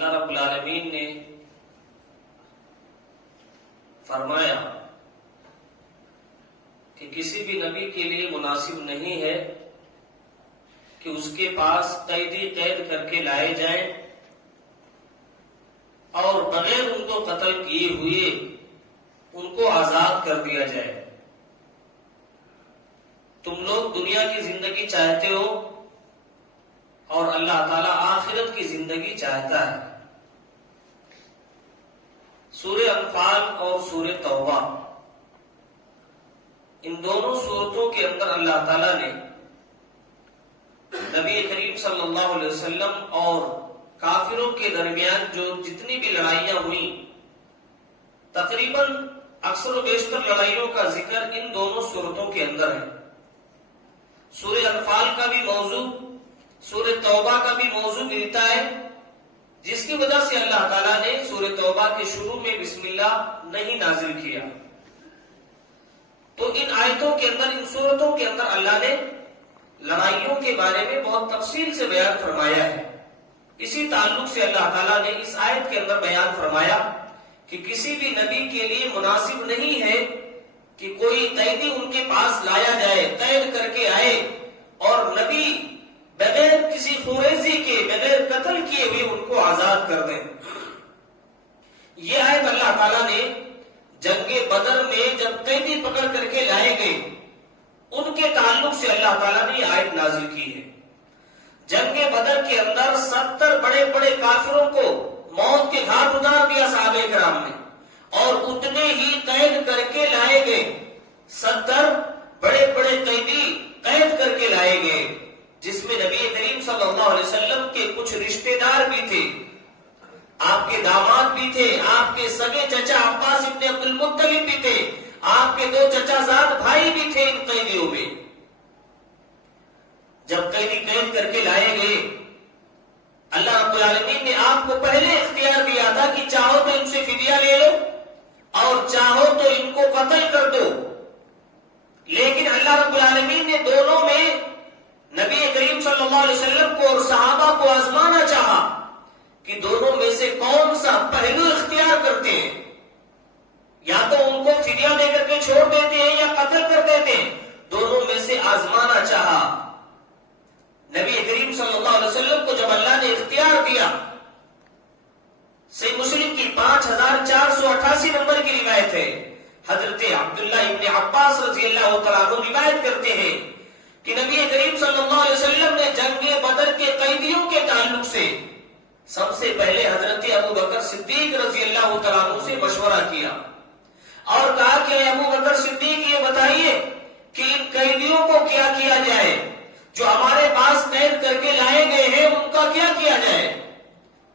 اللہ رب العالمین نے فرمایا کہ کسی بھی نبی کے لیے مناسب نہیں ہے کہ اس کے پاس قیدی قید کر کے لائے جائیں اور بغیر ان کو قتل کیے ہوئے ان کو آزاد کر دیا جائے۔ تم لوگ دنیا کی زندگی چاہتے ہو اور اللہ تعالیٰ آخرت کی زندگی چاہتا ہے۔ سورہ انفال اور سورہ توبہ، ان دونوں سورتوں کے اندر اللہ تعالیٰ نے نبی کریم صلی اللہ علیہ وسلم اور کافروں کے درمیان جو جتنی بھی لڑائیاں ہوئیں، تقریباً اکثر و بیشتر لڑائیوں کا ذکر ان دونوں سورتوں کے اندر ہے۔ سورہ انفال کا بھی موضوع، سورہ توبہ کا بھی موضوع ملتا ہے، جس کی وجہ سے اللہ تعالیٰ نے سورہ توبہ کے شروع میں بسم اللہ نہیں نازل کیا۔ تو ان آیتوں کے اندر، ان سورتوں کے اندر اللہ نے لڑائیوں کے بارے میں بہت تفصیل سے بیان فرمایا ہے۔ اسی تعلق سے اللہ تعالیٰ نے اس آیت کے اندر بیان فرمایا کہ کسی بھی نبی کے لیے مناسب نہیں ہے کہ کوئی قیدی ان کے پاس لایا جائے، قید کر کے آئے اور نبی بغیر کسی خوریزی کے، بغیر قتل کیے ہوئے ان کو آزاد کر دیں۔ یہ آیت اللہ تعالیٰ نے جنگ بدر میں جب قیدی پکڑ کر کے لائے گئے ان کے تعلق سے اللہ تعالیٰ نے یہ آیت نازل کی ہے۔ جنگ بدر کے اندر 70 بڑے بڑے کافروں کو موت کے گھاٹ اتار دیا صحابہ کرام نے، اور اتنے ہی قید کر کے لائے گئے۔ 70 بڑے بڑے قیدی قید کر کے لائے گئے، جس میں نبی کریم صلی اللہ علیہ وسلم کے کچھ رشتہ دار بھی تھے، آپ کے داماد بھی تھے، آپ کے سگے چچا عباس ابن عبد المطلب بھی تھے، آپ کے 2 چچا زاد بھائی بھی تھے ان قیدیوں میں۔ جب قیدی قید کر کے لائے گئے، اللہ رب العالمین نے آپ کو پہلے اختیار دیا تھا کہ چاہو تو ان سے فدیہ لے لو اور چاہو تو ان کو قتل کر دو، لیکن اللہ رب العالمین نے دونوں میں نبی کریم صلی اللہ علیہ وسلم کو اور صحابہ کو آزمانا چاہا کہ دونوں میں سے کون سا پہلو اختیار کرتے ہیں، یا تو ان کو فدیہ دے کر کے چھوڑ دیتے ہیں یا قتل کر دیتے ہیں، دونوں میں سے آزمانا چاہا۔ نبی کریم صلی اللہ علیہ وسلم کو جب اللہ نے اختیار دیا، صحیح مسلم کی 5488 نمبر کی روایت ہے، حضرت عبداللہ ابن عباس رضی اللہ تعالیٰ عنہ روایت کرتے ہیں کہ نبی کریم صلی اللہ علیہ وسلم نے جنگ بدر کے قیدیوں کے تعلق سے سب سے پہلے حضرت ابو بکر صدیق رضی اللہ تعالیٰ عنہ سے مشورہ کیا اور کہا کہ اے ابو بکر صدیق، یہ بتائیے کہ ان قیدیوں کو کیا کیا جائے، جو ہمارے پاس قید کر کے لائے گئے ہیں ان کا کیا کیا جائے؟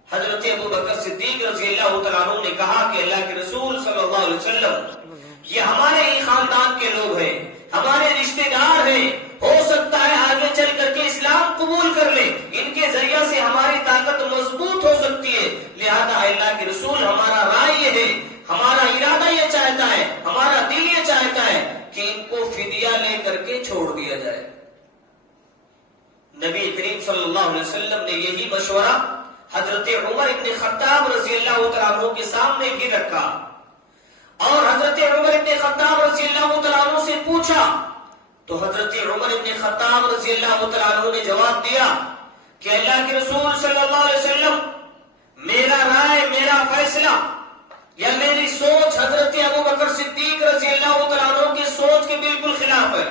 حضرت ابو بکر صدیق رضی اللہ تعالیٰ عنہ نے کہا کہ اللہ کے رسول صلی اللہ علیہ وسلم، یہ ہمارے ہی خاندان کے لوگ ہیں، ہمارے رشتہ دار ہیں، ہو سکتا ہے آگے چل کر کے اسلام قبول کر لیں، ان کے ذریعہ سے ہماری طاقت مضبوط ہو سکتی ہے، لہذا اللہ کے رسول ہمارا رائے یہ ہے، ہمارا ارادہ یہ چاہتا ہے، ہمارا دل یہ چاہتا ہے کہ ان کو فدیہ لے کر کے چھوڑ دیا جائے۔ نبی کریم صلی اللہ علیہ وسلم نے یہی مشورہ حضرت عمر ابن خطاب رضی اللہ تعالیٰ عنہ کے سامنے بھی رکھا، اور حضرت عمر ابن خطاب رضی اللہ تعالیٰ عنہ سے پوچھا تو حضرت عمر ابن خطاب رضی اللہ تعالیٰ عنہ نے جواب دیا کہ اللہ کے رسول صلی اللہ علیہ وسلم، میرا رائے، میرا فیصلہ یا میری سوچ حضرت ابو بکر صدیق رضی اللہ تعالیٰ عنہ کی سوچ کے بالکل خلاف ہے۔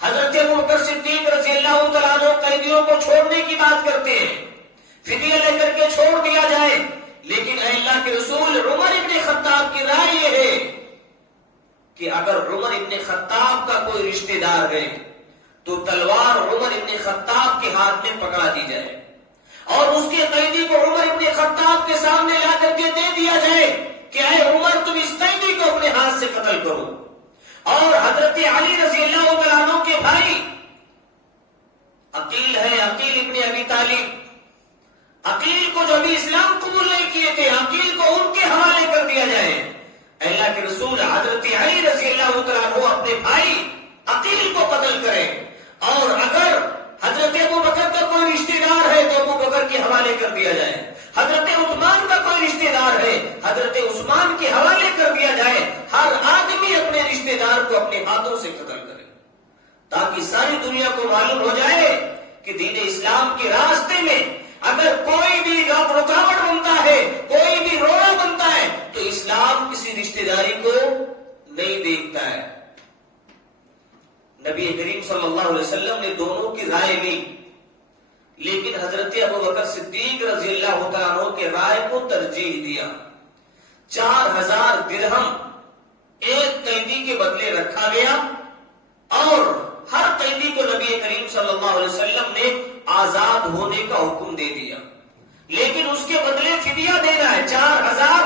حضرت ابو بکر صدیق رضی اللہ تعالیٰ عنہ قیدیوں کو چھوڑنے کی بات کرتے ہیں، فدیہ لے کر کے چھوڑ دیا جائے، لیکن اے اللہ کے رسول، عمر ابن خطاب کی رائے یہ ہے کہ اگر عمر ابن خطاب کا کوئی رشتہ دار ہے تو تلوار عمر ابن خطاب کے ہاتھ میں پکڑا دی جائے اور اس کے قیدی کو عمر ابن خطاب کے سامنے لا کر کے دے دیا جائے کہ اے عمر، تم اس قیدی کو اپنے ہاتھ سے قتل کرو۔ اور حضرت علی رضی اللہ تعالیٰ عنہ کے بھائی عقیل ہے، عقیل ابن ابی طالب، عقیل کو جو ابھی اسلام قبول نہیں کیے تھے، عقیل کو ان کے حوالے کر دیا جائے۔ اللہ کے رسول حضرت علی رضی اللہ تعالیٰ عنہ اپنے بھائی عقیل کو قتل کریں، اور اگر حضرت ابو بکر کا کوئی رشتہ دار ہے تو ابو بکر کے حوالے کر دیا جائے، حضرت عثمان کا کوئی رشتہ دار ہے حضرت عثمان کے حوالے کر دیا جائے۔ ہر آدمی اپنے رشتہ دار کو اپنے ہاتھوں سے قتل کرے تاکہ ساری دنیا کو معلوم ہو جائے کہ دین اسلام کے راستے میں اگر کوئی بھی رکاوٹ بنتا ہے، کوئی بھی روڑا بنتا ہے تو اسلام کسی رشتہ داری کو نہیں دیکھتا ہے۔ نبی کریم صلی اللہ علیہ وسلم نے دونوں کی رائے لی، لیکن حضرت ابو بکر صدیق رضی اللہ تعالیٰ عنہ کے رائے کو ترجیح دیا۔ 4000 درہم ایک قیدی کے بدلے رکھا گیا اور ہر قیدی کو نبی کریم صلی اللہ علیہ وسلم نے آزاد ہونے کا حکم دے دیا، لیکن اس کے بدلے فدیہ دینا ہے، 4000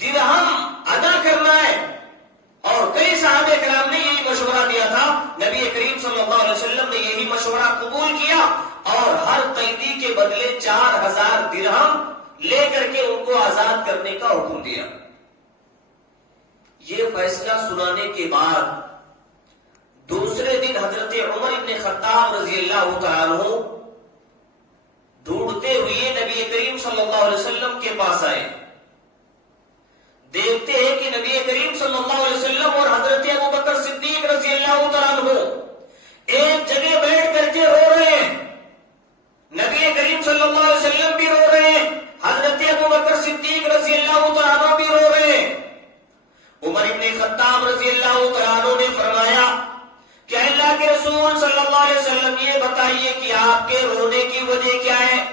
درہم ادا کرنا ہے۔ اور کئی صحابہ کرام نے یہی مشورہ دیا تھا، نبی کریم صلی اللہ علیہ وسلم نے یہی مشورہ قبول کیا اور ہر قیدی کے بدلے 4000 درہم لے کر کے ان کو آزاد کرنے کا حکم دیا۔ یہ فیصلہ سنانے کے بعد دوسرے دن حضرت عمر بن خطاب رضی اللہ تعالیٰ عنہ ڈھونڈتے ہوئے نبی کریم صلی اللہ علیہ وسلم کے پاس آئے۔ دیکھتے ہیں کہ نبی کریم صلی اللہ علیہ وسلم اور حضرت ابو بکر صدیق رضی اللہ تعالیٰ عنہ ایک جگہ بیٹھ کر کے رو رہے ہیں، نبی کریم صلی اللہ علیہ وسلم بھی رو رہے ہیں، حضرت ابو بکر صدیق رضی اللہ تعالیٰ عنہ بھی رو رہے ہیں۔ عمر بن خطاب رضی اللہ تعالیٰ عنہ نے فرمایا کہ اللہ کے رسول صلی اللہ علیہ وسلم یہ بتائیے کہ آپ کے رونے کی وجہ کیا ہے؟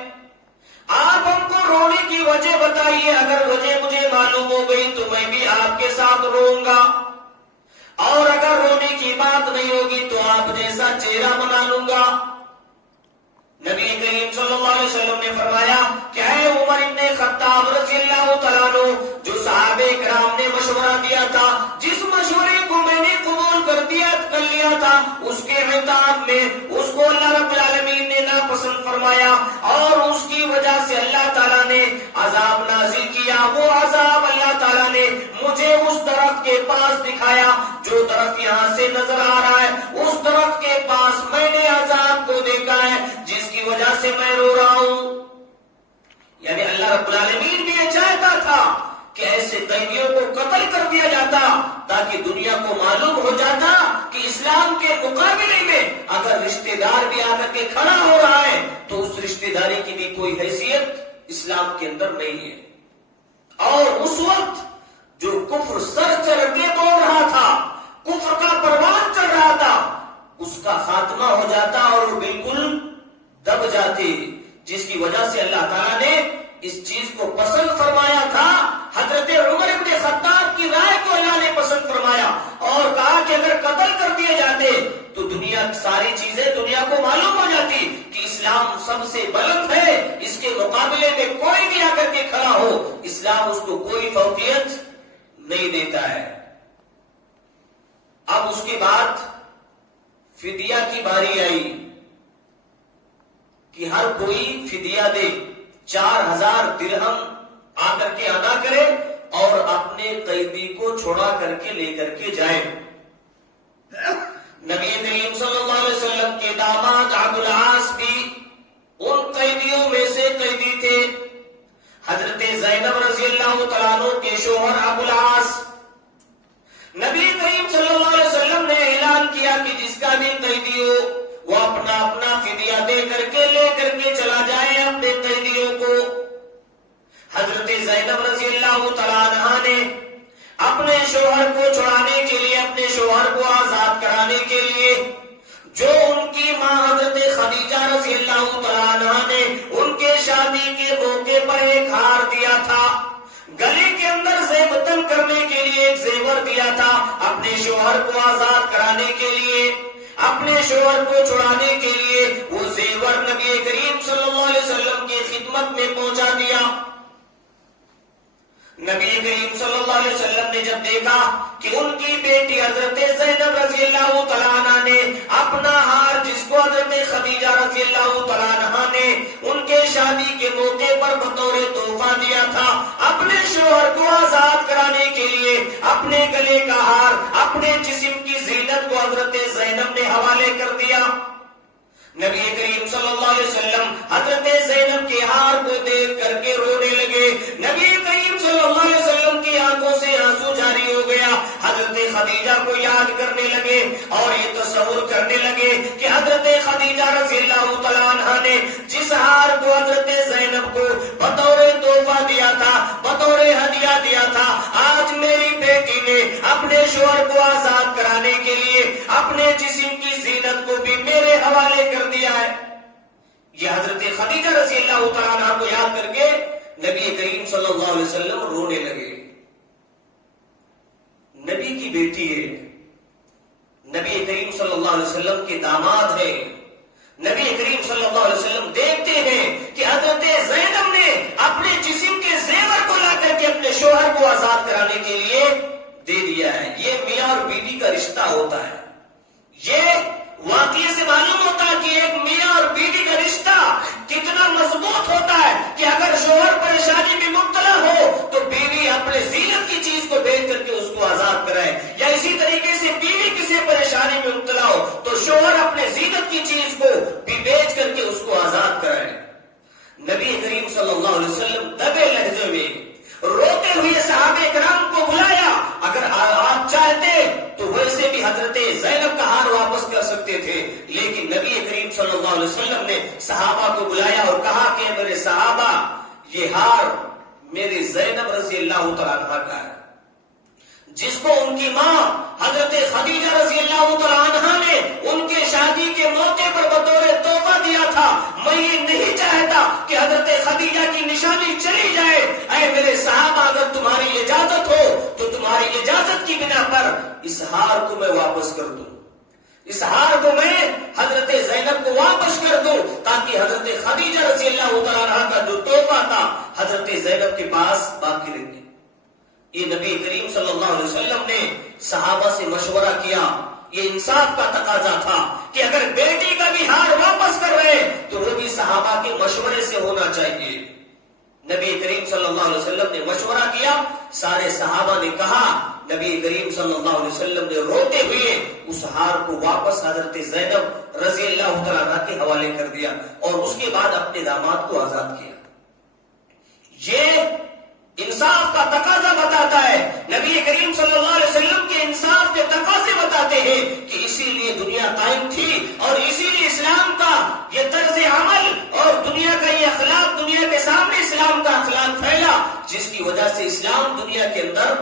آپ ہم کو رونے کی وجہ بتائیے، اگر وجہ مجھے معلوم ہو گئی تو میں بھی آپ کے ساتھ روؤں گا، اور اگر رونے کی بات نہیں ہوگی تو آپ جیسا چہرہ بنا لوں گا۔ نبی کریم صلی اللہ علیہ وسلم نے فرمایا کہ اے عمر بن خطاب رضی اللہ تعالیٰ عنہ، جو صحابہ کرام نے مشورہ دیا تھا، جس مشورے کو میں نے قبول کر لیا تھا، اس کے عتاب میں اس کو اللہ رب العالمین نے ناپسند فرمایا اور اس کی وجہ سے اللہ تعالیٰ نے عذاب نازل کیا۔ وہ عذاب اللہ تعالیٰ نے مجھے اس درخت کے پاس دکھایا، جو درخت یہاں سے نظر آ رہا ہے، اس درخت کے پاس میں نے عذاب کو دیکھا ہے جس کی وجہ سے میں رو رہا ہوں۔ یعنی اللہ رب العالمین بھی یہ چاہتا تھا کہ ایسے قیدیوں کو قتل کر دیا جاتا تاکہ دنیا کو معلوم ہو جاتا کہ اسلام کے مقابلے میں اگر رشتہ دار بھی آ کر کے کھڑا ہو رہا ہے تو اس رشتہ داری کی بھی کوئی حیثیت اسلام کے اندر نہیں ہے۔ اور اس وقت جو کفر سر چڑھ کے بول رہا تھا، کفر کا پروان چڑھ رہا تھا، اس کا خاتمہ ہو جاتا اور وہ بالکل دب جاتے، جس کی وجہ سے اللہ تعالیٰ نے اس چیز کو پسند فرمایا تھا۔ حضرت عمر بن خطاب کی رائے کو اللہ نے پسند فرمایا اور کہا کہ اگر قتل کر دیے جاتے تو دنیا ساری چیزیں دنیا کو معلوم ہو جاتی کہ اسلام سب سے بلند ہے، اس کے مقابلے میں کوئی بھی آ کر کے کھڑا ہو اسلام اس کو کوئی فوقیت نہیں دیتا ہے۔ اب اس کے بعد فدیہ کی باری آئی کہ ہر کوئی فدیہ دے، 4000 درہم آ کر کے ادا کرے اور اپنے قیدی کو چھوڑا کر کے لے کر کے جائے۔ نبی کریم صلی اللہ علیہ وسلم کے داماد ابو العاص بھی ان قیدیوں میں سے قیدی تھے۔ حضرت زینب رضی اللہ تعالیٰ عنہ کے شوہر ابو العاص، نبی کریم صلی اللہ علیہ وسلم نے اعلان کیا کہ جس کا بھی قیدی ہو وہ اپنا اپنا فدیہ دے کر کے لے کر کے چلا جائے اپنے قیدیوں کو۔ حضرت زینب رضی اللہ تعالیٰ عنہا نے اپنے شوہر کو چھڑانے کے لیے، اپنے شوہر کو آزاد کرانے کے لیے، جو ان کی ماں حضرت خدیجہ رضی اللہ تعالیٰ عنہا نے ان کے شادی کے موقع پر ایک ہار دیا تھا، گلے کے اندر زیبتن کرنے کے لیے ایک زیور دیا تھا، اپنے شوہر کو آزاد کرانے کے لیے، اپنے شوہر کو چھڑانے کے لیے وہ زیور نبی کریم صلی اللہ علیہ وسلم کی خدمت میں پہنچا دیا۔ نبی کریم صلی اللہ علیہ وسلم نے جب دیکھا کہ ان کی بیٹی حضرت زینب رضی اللہ تعالیٰ عنہ نے اپنا ہار، جس کو حضرت خدیجہ رضی اللہ تعالیٰ عنہ نے ان کے شادی کے موقع پر بطور تحفہ دیا تھا، اپنے شوہر کو آزاد کرانے کے لیے اپنے گلے کا ہار، اپنے جسم کی زینت کو حضرت زینب نے حوالے کر دیا۔ نبی کریم صلی اللہ علیہ وسلم حضرت زینب کے ہار کو دیکھ کر کے رونے لگے. نبی کریم صلی اللہ علیہ وسلم کی آنکھوں سے آنسو جاری ہو گیا. حضرت خدیجہ کو یاد کرنے لگے اور یہ تصور کرنے لگے کہ حضرت خدیجہ رضی اللہ تعالیٰ عنہا نے جس ہار کو حضرت زینب کو بطور تحفہ دیا تھا، بطور ہدیہ دیا تھا، آج میری بیٹی نے اپنے شوہر کو آزاد کرانے کے لیے اپنے جسم کی زینت کو بھی میرے حوالے کر دیا ہے. یہ حضرت خدیجہ رضی اللہ تعالیٰ عنہا کو یاد کر کے نبی کریم صلی اللہ علیہ وسلم رونے لگے. نبی کی بیٹی ہے، نبی کریم صلی اللہ علیہ وسلم کے داماد ہے. نبی کریم صلی اللہ علیہ وسلم دیکھتے ہیں کہ حضرت زینب نے اپنے جسم کے زیور کو لا کر کے اپنے شوہر کو آزاد کرانے کے لیے دے دیا ہے. یہ میاں اور بیوی کا رشتہ ہوتا ہے. یہ واقعے سے معلوم ہوتا ہے کہ ایک میاں اور بیوی کا رشتہ کتنا مضبوط ہوتا ہے کہ اگر شوہر پریشانی میں مبتلا ہو تو بیوی اپنے زینت کی چیز کو بیچ کر کے اس کو آزاد کرائے، یا اسی طریقے سے بیوی کسی پریشانی میں مبتلا ہو تو شوہر اپنے زینت کی چیز کو بھی بیچ کر کے اس کو آزاد کرائے. نبی کریم صلی اللہ علیہ وسلم دبے لہجے میں روتے ہوئے صحابہ کرام کو بلایا. اگر آپ چاہتے تو ویسے بھی حضرت زینب کا ہار واپس کر سکتے تھے، لیکن نبی کریم صلی اللہ علیہ وسلم نے صحابہ کو بلایا اور کہا کہ میرے صحابہ، یہ ہار میری زینب رضی اللہ تعالیٰ عنہ کا ہے، جس کو ان کی ماں حضرت خدیجہ رضی اللہ تعالیٰ عنہ نے ان کے شادی کے موقع پر بطور تحفہ دیا تھا. میں یہ نہیں چاہتا کہ حضرت خدیجہ کی نشانی چلی جائے. اے میرے صحابہ، اگر تمہاری اجازت ہو تو تمہاری اجازت کی بنا پر اس ہار کو میں واپس کر دوں، اس ہار کو میں حضرت زینب کو واپس کر دوں، تاکہ حضرت خدیجہ رضی اللہ تعالیٰ عنہ کا جو تحفہ تھا حضرت زینب کے پاس باقی رہے. یہ نبی کریم صلی اللہ علیہ وسلم نے صحابہ سے مشورہ کیا. یہ انصاف کا تقاضا تھا کہ اگر بیٹی کا بھی ہار واپس کر رہے تو وہ بھی صحابہ کے مشورے سے ہونا چاہیے. نبی کریم صلی اللہ علیہ وسلم نے مشورہ کیا، سارے صحابہ نے کہا. نبی کریم صلی اللہ علیہ وسلم نے روتے ہوئے اس ہار کو واپس حضرت زینب رضی اللہ تعالیٰ عنہ کے حوالے کر دیا اور اس کے بعد اپنے داماد کو آزاد کیا. یہ انصاف کا تقاضا بتاتا ہے. نبی کریم صلی اللہ علیہ وسلم کے انصاف کے تقاضے بتاتے ہیں کہ اسی لیے دنیا قائم تھی اور اسی لیے اسلام کا یہ طرز عمل اور دنیا کا یہ اخلاق، دنیا کے سامنے اسلام کا اخلاق پھیلا، جس کی وجہ سے اسلام دنیا کے اندر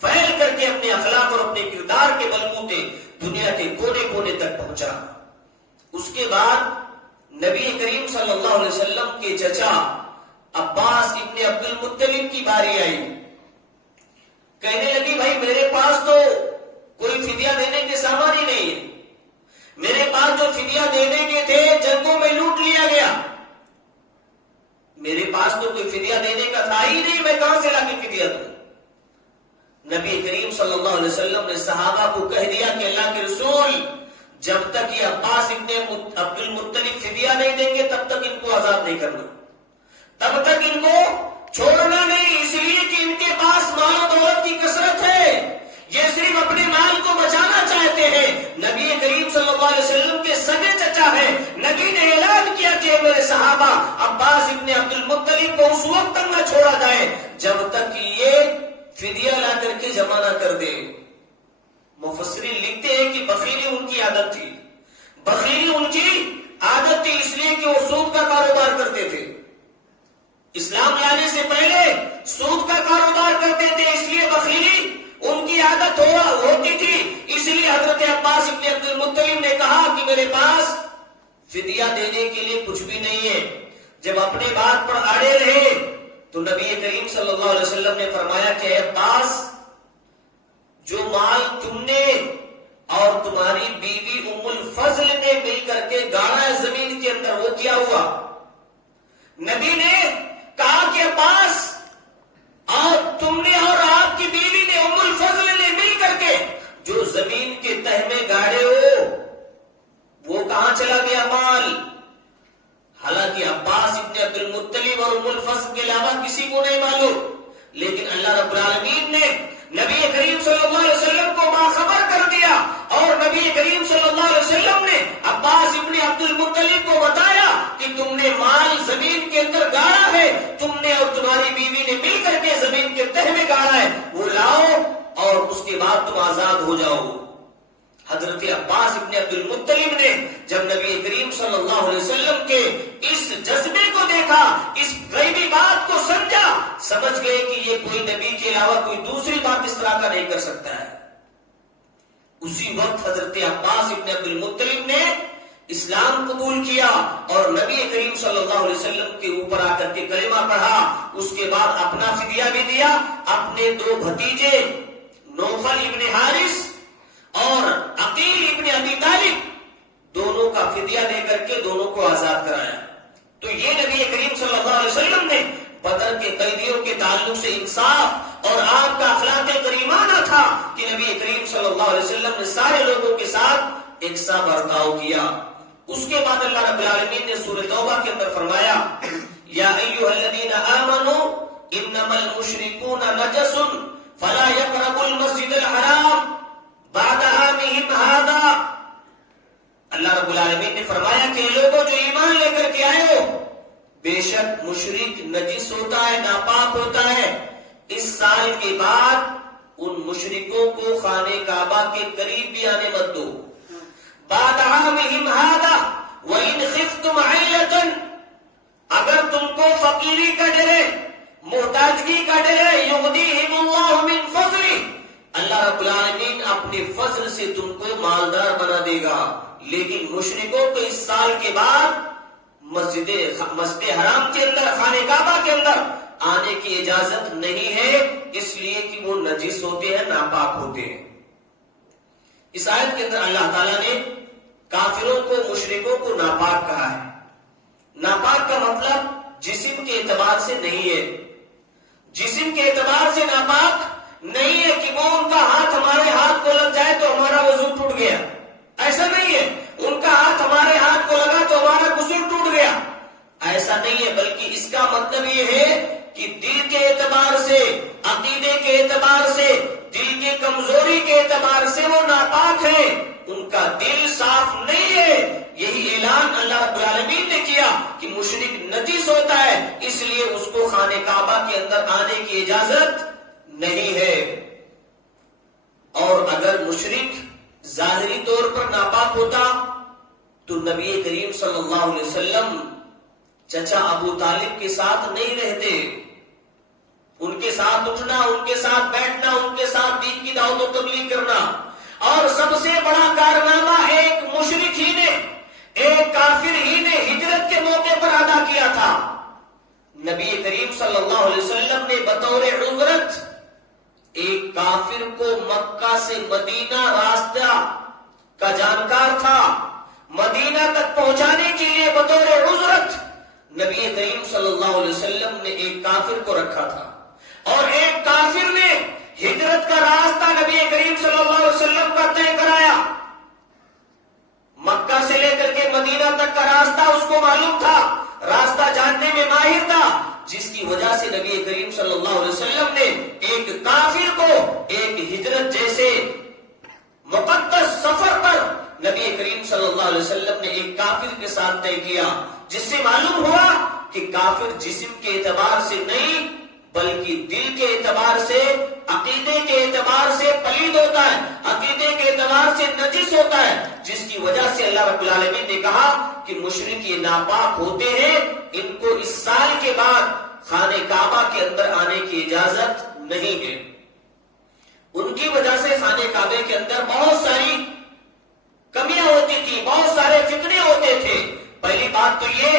پھیل کر کے اپنے اخلاق اور اپنے کردار کے بلبوتے دنیا کے کونے کونے تک پہنچا. اس کے بعد نبی کریم صلی اللہ علیہ وسلم کے چچا عباس ابن عبد المطلب کی باری آئی. کہنے لگی بھائی میرے پاس تو کوئی فدیہ دینے کے سامان ہی نہیں ہے، میرے پاس جو فدیہ دینے کے تھے جنگوں میں لوٹ لیا گیا، میرے پاس تو کوئی فدیہ دینے کا تھا ہی نہیں، میں کہاں سے لا کے فدیہ دوں. نبی کریم صلی اللہ علیہ وسلم نے صحابہ کو کہہ دیا کہ اللہ کے رسول، جب تک یہ عباس ابن عبد المطلب فدیہ نہیں دیں گے تب تک ان کو آزاد نہیں کرنا، تب تک ان کو چھوڑنا نہیں، اس لیے کہ ان کے پاس مال و دولت کی کثرت ہے، یہ صرف اپنے مال کو بچانا چاہتے ہیں. نبی کریم صلی اللہ علیہ وسلم کے سگے چچا ہیں. نبی نے اعلان کیا کہ میرے صحابہ، عباس ابن عبد المطلب کو اس وقت تک نہ چھوڑا جائے جب تک یہ فدیہ لا کر کے جمع نہ کر دے. مفسرین لکھتے ہیں کہ بخیلی ان کی عادت تھی، بخیلی ان کی عادت تھی اس لیے کہ وہ سود کا کاروبار کرتے تھے. اسلام لانے سے پہلے سود کا کاروبار کرتے تھے، اس لیے بخیلی ان کی عادت ہوتی تھی. اس لیے حضرت عباس ابن عبد المطلب نے کہا کہ میرے پاس فدیہ دینے کے لیے کچھ بھی نہیں ہے. جب اپنے بات پر اڑے رہے تو نبی کریم صلی اللہ علیہ وسلم نے فرمایا کہ اے عباس، جو مال تم نے اور تمہاری بیوی ام الفضل نے مل کر کے گاڑا ہے زمین کے اندر، وہ کیا ہوا؟ نبی نے کہا کہ عباس، اور تم نے اور آپ کی بیوی نے ام الفضل نے مل کر کے جو زمین کے تہ میں گاڑے ہو وہ کہاں چلا گیا مال؟ حالانکہ عباس ابن عبد المطلب اور ام الفضل کے علاوہ کسی کو نہیں معلوم، لیکن اللہ رب العالمین نے نبی کریم صلی اللہ علیہ وسلم کو باخبر کر دیا، اور نبی کریم صلی اللہ علیہ وسلم نے عباس ابن عبد المطلب کو بتایا کہ تم نے مال زمین کے اندر گاڑا ہے، تم نے اور تمہاری بیوی نے مل کر کے زمین کے تہ میں گاڑا ہے، وہ لاؤ اور اس کے بعد تم آزاد ہو جاؤ۔ حضرت عباس ابن عبد المطلب نے جب نبی کریم صلی اللہ علیہ وسلم کے اس جذبے کو دیکھا، اس غیبی بات کو سمجھا، سمجھ گئے کہ یہ کوئی نبی کے علاوہ کوئی دوسری بات اس طرح کا نہیں کر سکتا ہے۔ اسی وقت حضرت عباس ابن عبد المطلب نے اسلام قبول کیا اور نبی کریم صلی اللہ علیہ وسلم کے اوپر آ کر کے کلمہ پڑھا۔ اس کے بعد اپنا فدیہ بھی دیا، اپنے دو بھتیجے نوفل ابن حارث اور عقیل ابن ابی طالب دونوں کا فدیہ دے کر کے دونوں کو آزاد کرایا۔ تو یہ نبی کریم صلی اللہ علیہ وسلم نے بدر کے قیدیوں کے تعلق سے انصاف اور آپ کا اخلاق کریمانہ تھا کہ نبی کریم صلی اللہ علیہ وسلم نے سارے لوگوں کے ساتھ ایک سا برتاؤ کیا۔ اس کے بعد اللہ رب العالمین نے سورہ توبہ کے اندر فرمایا، یا ایھا الذین آمنوا انما المشرکون نجس فلا یقربوا المسجد الحرام بعد عامهم ھذا۔ اللہ رب العالمین نے فرمایا کہ لوگوں جو ایمان لے کر کے آئے ہو، بے شک مشرک نجس ہوتا ہے، ناپاک ہوتا ہے، اس سال کے بعد ان مشرکوں کو خانہ کعبہ کے قریب بھی آنے مت دو۔ بعد عامهم ھذا وَإِنْ خِفْتُمْ عَيْلَةً، اگر تم کو فقیری کا ڈر ہے، محتاجگی کا ڈر ہے، یغنیہم اللہ من فضلہ، اللہ رب العالمین اپنے فضل سے تم کو مالدار بنا دے گا، لیکن مشرکوں کو اس سال کے بعد مسجد حرام کے اندر، خانہ کعبہ کے اندر آنے کی اجازت نہیں ہے، اس لیے کہ وہ نجس ہوتے ہیں، ناپاک ہوتے ہیں۔ اس آیت کے اندر اللہ تعالیٰ نے کافروں کو، مشرکوں کو ناپاک کہا ہے۔ ناپاک کا مطلب جسم کے اعتبار سے نہیں ہے، جسم کے اعتبار سے ناپاک نہیں ہے کہ وہ ان کا ہاتھ ہمارے ہاتھ کو لگ جائے تو ہمارا وضو ٹوٹ گیا، ایسا نہیں ہے۔ ان کا ہاتھ ہمارے ہاتھ کو لگا تو ہمارا غسل ٹوٹ گیا، ایسا نہیں ہے، بلکہ اس کا مطلب یہ ہے کہ دل کے اعتبار سے، عقیدے کے اعتبار سے، دل کی کمزوری کے اعتبار سے وہ ناپاک ہیں، ان کا دل صاف نہیں ہے۔ یہی اعلان اللہ رب العالمین نے کیا کہ مشرک نجس ہوتا ہے، اس لیے اس کو خانہ کعبہ کے اندر آنے کی اجازت نہیں ہے۔ اور اگر مشرک ظاہری طور پر ناپاک ہوتا تو نبی کریم صلی اللہ علیہ وسلم چچا ابو طالب کے ساتھ نہیں رہتے، ان کے ساتھ اٹھنا، ان کے ساتھ بیٹھنا، ان کے ساتھ دین کی دعوت و تبلیغ کرنا، اور سب سے بڑا کارنامہ ایک مشرک ہی نے، ایک کافر ہی نے ہجرت کے موقع پر ادا کیا تھا۔ نبی کریم صلی اللہ علیہ وسلم نے بطور عذرت ایک کافر کو مکہ سے مدینہ راستہ کا جانکار تھا، مدینہ تک پہنچانے کے لیے بطور عذرت نبی کریم صلی اللہ علیہ وسلم نے ایک کافر کو رکھا تھا، اور ایک کافر نے ہجرت کا راستہ نبی کریم صلی اللہ علیہ وسلم کا طے کرایا۔ مکہ سے لے کر کے مدینہ تک کا راستہ اس کو معلوم تھا، راستہ جاننے میں ماہر تھا، جس کی وجہ سے نبی کریم صلی اللہ علیہ وسلم نے ایک کافر کو ایک ہجرت جیسے مقدس سفر پر نبی کریم صلی اللہ علیہ وسلم نے ایک کافر کے ساتھ طے کیا، جس سے معلوم ہوا کہ کافر جسم کے اعتبار سے نہیں بلکہ دل کے اعتبار سے، عقیدے کے اعتبار سے پلید ہوتا ہے، عقیدے کے اعتبار سے نجس ہوتا ہے، جس کی وجہ سے اللہ رب العالمین نے کہا کہ مشرک یہ ناپاک ہوتے ہیں، ان کو اس سال کے بعد خانہ کعبہ کے اندر آنے کی اجازت نہیں ہے۔ ان کی وجہ سے خانہ کعبے کے اندر بہت ساری کمیاں ہوتی تھی، بہت سارے فتنے ہوتے تھے۔ پہلی بات تو یہ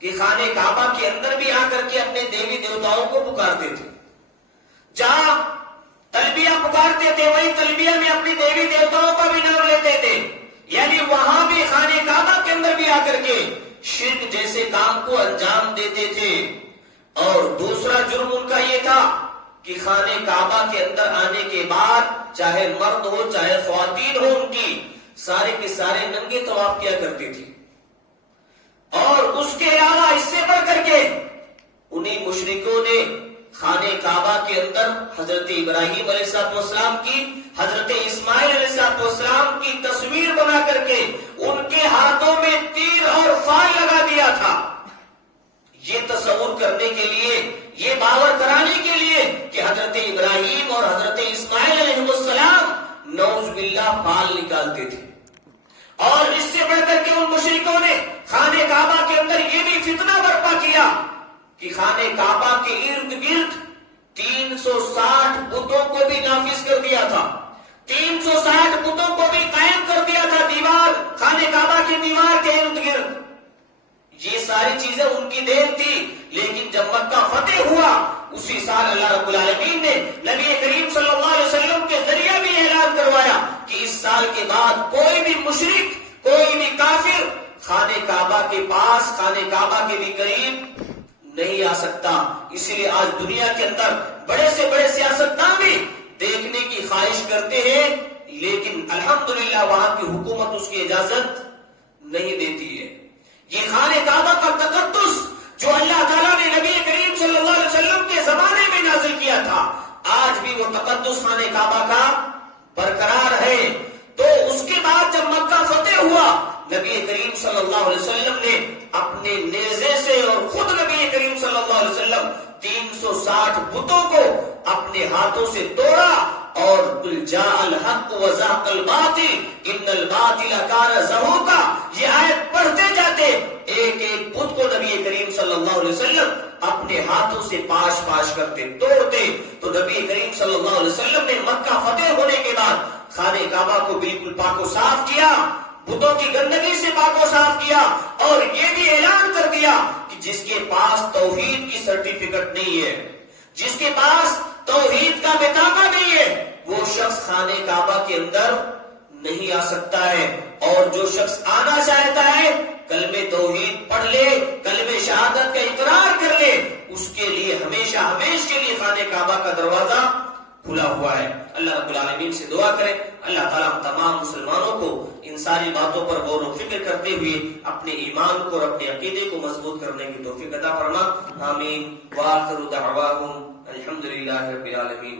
کہ خانہ کعبہ کے اندر بھی آ کر کے اپنے دیوی دیوتاؤں کو پکارتے تھے، جہاں تلبیہ پکارتے تھے وہی تلبیہ میں اپنی دیوی دیوتاؤں کا بھی نام لیتے تھے، یعنی وہاں بھی خانہ کعبہ کے اندر بھی آ کر کے شرک جیسے کام کو انجام دیتے تھے۔ اور دوسرا جرم ان کا یہ تھا کہ خانہ کعبہ کے اندر آنے کے بعد چاہے مرد ہو چاہے خواتین ہو، ان کی سارے کے سارے ننگے طواف کیا کرتے تھے، اور اس کے علاوہ اس سے بڑھ کر کے انہیں مشرکوں نے خانہ کعبہ کے اندر حضرت ابراہیم علیہ السلام کی، حضرت اسماعیل علیہ السلام کی تصویر بنا کر کے ان کے ہاتھوں میں تیر اور فال لگا دیا تھا. یہ تصور کرنے کے لیے، یہ باور کرانے کے لیے کہ حضرت ابراہیم اور حضرت اسماعیل علیہ السلام نعوذ باللہ فال نکالتے تھے. اور اس سے بڑھ کر کے ان مشرکوں نے خانہ کعبہ کے اندر یہ بھی فتنہ برپا کیا کہ خانہ کعبہ کے ارد گرد 360 بتوں کو بھی نافذ کر دیا تھا، 360 بتوں کو بھی قائم کر دیا تھا دیوار، خانہ کعبہ کی دیوار کے ارد گرد. یہ ساری چیزیں ان کی دین تھی. لیکن جب مکہ فتح ہوا اسی سال اللہ رب العالمین نے نبی کریم صلی اللہ علیہ وسلم کے ذریعے بھی اعلان کروایا کہ اس سال کے بعد کوئی بھی مشرک، کوئی بھی کافر خانہ کعبہ کے پاس، خانہ کعبہ کے بھی قریب نہیں آ سکتا. اسی لیے آج دنیا کے اندر بڑے سے بڑے سیاستدان بھی دیکھنے کی خواہش کرتے ہیں، لیکن الحمدللہ وہاں کی حکومت اس کی اجازت نہیں دیتی ہے. یہ خانہ کعبہ کا تقدس جو اللہ تعالیٰ نے نبی کریم صلی اللہ علیہ وسلم کے زمانے میں نازل کیا تھا، آج بھی وہ تقدس خانہ کعبہ کا برقرار ہے. تو اس کے بعد جب مکہ فتح ہوا، نبی کریم صلی اللہ علیہ وسلم نے اپنے نیزے سے اور خود نبی کریم صلی اللہ علیہ وسلم 360 بتوں کو اپنے ہاتھوں سے توڑا. اور قل جاء الحق وزهق الباطل ان الباطل كان زهوقا، یہ آیت پڑھتے جاتے ایک ایک بت کو نبی کریم صلی اللہ علیہ وسلم اپنے ہاتھوں سے پاش پاش کرتے، توڑتے. تو نبی کریم صلی اللہ علیہ وسلم نے مکہ فتح ہونے کے بعد خانہ کعبہ کو بالکل پاک و صاف کیا، بتوں کی گندگی سے پاک و صاف کیا، اور یہ بھی اعلان کر دیا کہ جس کے پاس توحید کی سرٹیفکیٹ نہیں ہے، جس کے پاس توحید کا بطاقہ نہیں ہے، وہ شخص خانہ کعبہ کے اندر نہیں آ سکتا ہے. اور جو شخص آنا چاہتا ہے کلمہ توحید پڑھ لے، کلمہ شہادت کا اقرار کر لے، اس کے لیے ہمیشہ ہمیشہ کے لیے خانہ کعبہ کا دروازہ کھلا ہوا ہے. اللہ رب العالمین سے دعا کریں اللہ تعالیٰ ہم تمام مسلمانوں کو ان ساری باتوں پر غور و فکر کرتے ہوئے اپنے ایمان کو اور اپنے عقیدے کو مضبوط کرنے کی توفیق عطا فرما. آمین. وآخر دعواہم الحمدللہ رب العالمین.